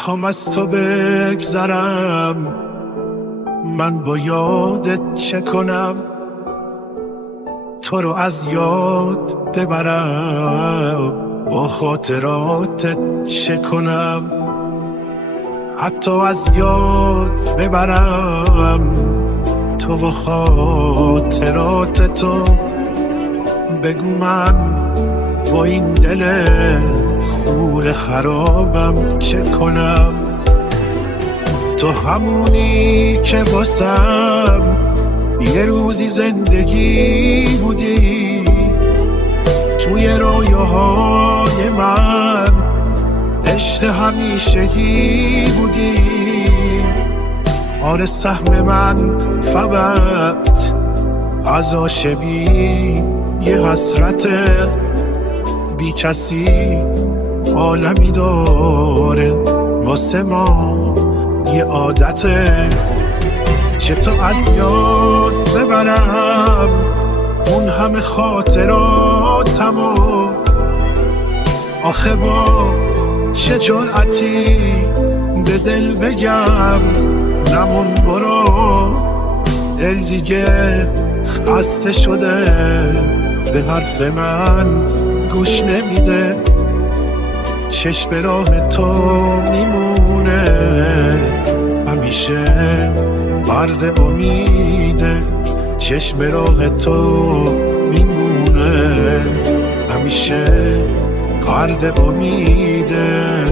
میخوام از تو بگذرم، من با یادت چه کنم؟ تو رو از یاد ببرم، با خاطراتت چه کنم؟ حتی از یاد ببرم تو و خاطرات تو. بگو من با این دل خون خرابم چه کنم؟ تو همونی که واسم یه روزی زندگی بودی، توی رویاهای من عشق همیشگی بودی. آره سهم من فقط از عاشقی یه حسرت، بی کسی عالمی داره واسه ما یه عادته. چطور از یاد ببرم اون همه خاطراتمو؟ آخه با چه جرأتی به دل بگم نمون برو؟ دل دیگه خسته شده، به حرف من گوش نمیده. چشم به راه تو میمونه همیشه مرد امیده. چشم به راه تو میمونه همیشه مرد امیده.